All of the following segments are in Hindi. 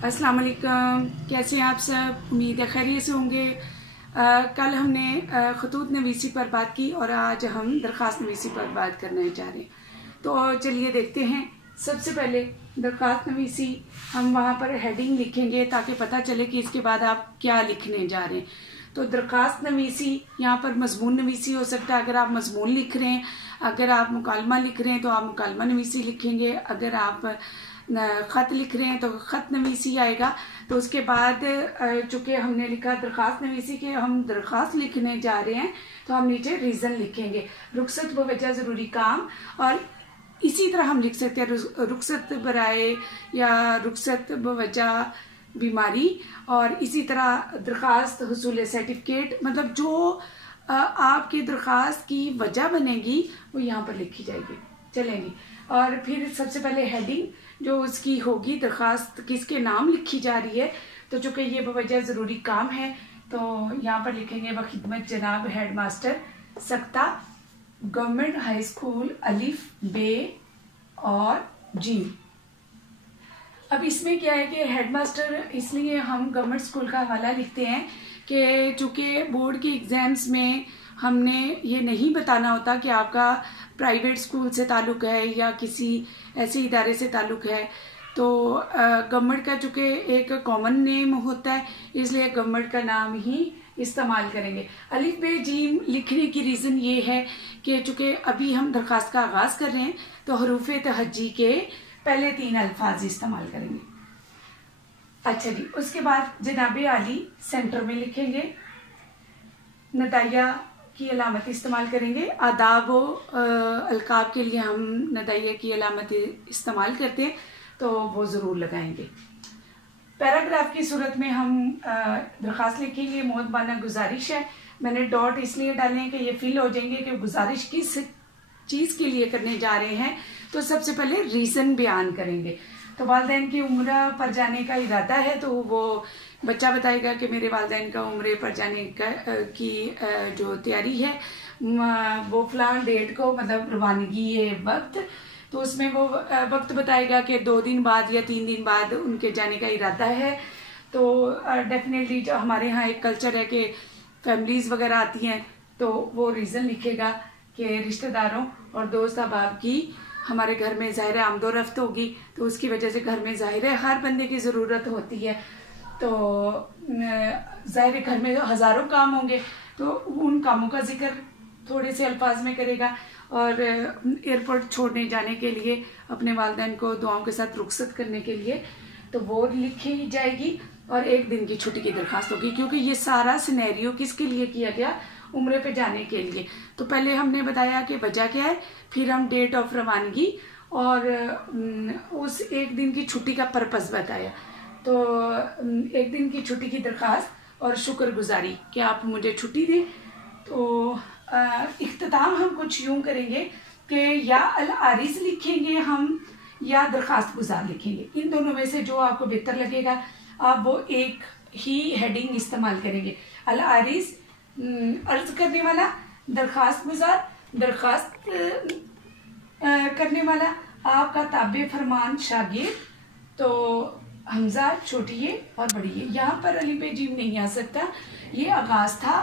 अस्सलाम वालेकुम, कैसे हैं आप सब। उम्मीद है खैरियत से होंगे। कल हमने खतूत नवीसी पर बात की और आज हम दरख्वास्त नवीसी पर बात करने जा रहे हैं। तो चलिए देखते हैं। सबसे पहले दरख्वास्त नवीसी हम वहाँ पर हेडिंग लिखेंगे ताकि पता चले कि इसके बाद आप क्या लिखने जा रहे हैं। तो दरख्वास्त नवीसी यहाँ पर मजमून नवीसी हो सकता है। अगर आप मजमून लिख रहे हैं, अगर आप मुकालमा लिख रहे हैं तो आप मुकालमा नवीसी लिखेंगे। अगर आप ख़त लिख रहे हैं तो ख़त नवीसी आएगा। तो उसके बाद चूँकि हमने लिखा दरख्वास्त नवीसी के हम दरख्वास्त लिखने जा रहे हैं तो हम नीचे रीज़न लिखेंगे, रुखसत बवजह ज़रूरी काम। और इसी तरह हम लिख सकते हैं रुखसत बराए या रुखसत बवजह बीमारी। और इसी तरह दरख्वास्त हुसूल सर्टिफिकेट, मतलब जो आपकी दरख्वास्त की वजह बनेगी वो यहाँ पर लिखी जाएगी, चलेंगी। और फिर सबसे पहले हेडिंग जो उसकी होगी, दरख्वास्त किसके नाम लिखी जा रही है। तो चूँकि ये बवजह ज़रूरी काम है तो यहाँ पर लिखेंगे व खिदमत जनाब हेड मास्टर सक्ता गवर्नमेंट हाई स्कूल अलिफ बे और जीम। अब इसमें क्या है कि हेडमास्टर इसलिए हम गवर्नमेंट स्कूल का हवाला लिखते हैं कि चूँकि बोर्ड के एग्ज़ाम्स में हमने ये नहीं बताना होता कि आपका प्राइवेट स्कूल से ताल्लुक़ है या किसी ऐसे इदारे से ताल्लुक़ है। तो गवर्नमेंट का चूँकि एक कॉमन नेम होता है इसलिए गवर्नमेंट का नाम ही इस्तेमाल करेंगे। अलिफ बे जीम लिखने की रीज़न ये है कि चूँकि अभी हम दरख्वास्त का आगाज़ कर रहे हैं तो हरूफ तहज्जी के पहले 3 अल्फाज इस्तेमाल करेंगे। अच्छा जी, उसके बाद जनाबे आली सेंटर में लिखेंगे, नदाया की अलामत इस्तेमाल करेंगे। आदाब अलकाब के लिए हम नदाया की अलामत इस्तेमाल करते हैं तो वो ज़रूर लगाएंगे। पैराग्राफ की सूरत में हम दरख्वास्त लिखेंगे, मोहब्बाना गुजारिश है। मैंने डॉट इसलिए डाले हैं कि ये फिल हो जाएंगे कि गुजारिश किस चीज़ के लिए करने जा रहे हैं। तो सबसे पहले रीज़न बयान करेंगे। तो वालिदैन की उम्र पर जाने का इरादा है तो वो बच्चा बताएगा कि मेरे वालिदैन का उम्र पर जाने की जो तैयारी है वो फलां डेट को, मतलब रवानगी है वक्त, तो उसमें वो वक्त बताएगा कि 2 दिन बाद या 3 दिन बाद उनके जाने का इरादा है। तो डेफिनेटली जो हमारे यहाँ एक कल्चर है कि फैमिलीज़ वगैरह आती हैं तो वो रीज़न लिखेगा कि रिश्तेदारों और दोस्त अहबाब की हमारे घर में ज़ाहिर है आमदोरफ्त होगी, तो उसकी वजह से घर में ज़ाहिर है हर बंदे की ज़रूरत होती है। तो ज़ाहिर है घर में हज़ारों काम होंगे तो उन कामों का जिक्र थोड़े से अल्फाज में करेगा। और एयरपोर्ट छोड़ने जाने के लिए अपने वालिदैन को दुआओं के साथ रुखसत करने के लिए तो वो लिखी जाएगी। और 1 दिन की छुट्टी की दरख्वास्त होगी, क्योंकि ये सारा सिनेरियो किसके लिए किया गया, उम्रे पे जाने के लिए। तो पहले हमने बताया कि वजह क्या है, फिर हम डेट ऑफ रवानगी और उस 1 दिन की छुट्टी का पर्पस बताया। तो 1 दिन की छुट्टी की दरख्वास्त और शुक्रगुजारी कि आप मुझे छुट्टी दें। तो इख्तिताम हम कुछ यूं करेंगे कि या अल आरिज़ लिखेंगे हम या दरख्वास्त गुजार लिखेंगे। इन दोनों में से जो आपको बेहतर लगेगा आप वो एक ही हेडिंग इस्तेमाल करेंगे। अल आरिज़ अर्ज करने वाला, दरख्वास्त गुजार दरख्वास्त करने वाला, आपका ताबे फरमान शागिर्द, तो हमजा छोटिए और बढ़िए। यहाँ पर अली पे जीम नहीं आ सकता, ये आगाज़ था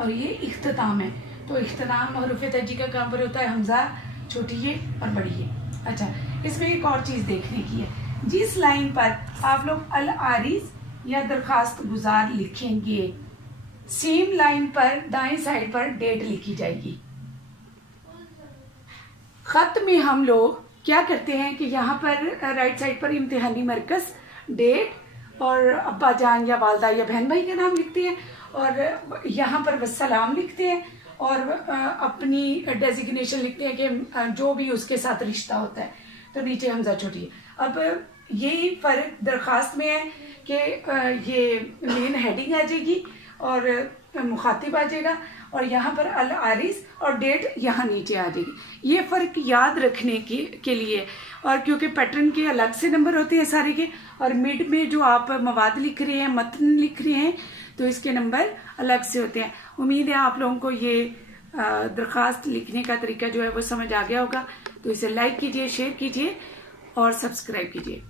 और ये इख्तिताम है। तो इख्तिताम हरूफ तहज्जी का काम पर होता है हमजा छोटिए और बढ़िए। अच्छा, इसमें एक और चीज़ देखने की है, जिस लाइन पर आप लोग अल आरिज़ या दरख्वास्त गुजार लिखेंगे सेम लाइन पर दाएं साइड पर डेट लिखी जाएगी। खत में हम लोग क्या करते हैं कि यहाँ पर राइट साइड पर इम्तिहानी मरकज, डेट और अब्बा जान या वालदा या बहन भाई का नाम लिखते हैं और यहाँ पर वस्सलाम लिखते हैं और अपनी डेजिग्नेशन लिखते हैं कि जो भी उसके साथ रिश्ता होता है। तो नीचे हमजा छोटी है। अब यही फ़र्क दरख्वास्त में है कि ये मेन हेडिंग आ जाएगी और मुखातिब आ जाएगा और यहाँ पर अल आरिज़ और डेट यहाँ नीचे आ जाएगी। ये फ़र्क याद रखने के लिए, और क्योंकि पैटर्न के अलग से नंबर होते हैं सारे के, और मिड में जो आप मवाद लिख रहे हैं, मतन लिख रहे हैं, तो इसके नंबर अलग से होते हैं। उम्मीद है आप लोगों को ये दरख्वास्त लिखने का तरीका जो है वो समझ आ गया होगा। तो इसे लाइक कीजिए, शेयर कीजिए और सब्सक्राइब कीजिए।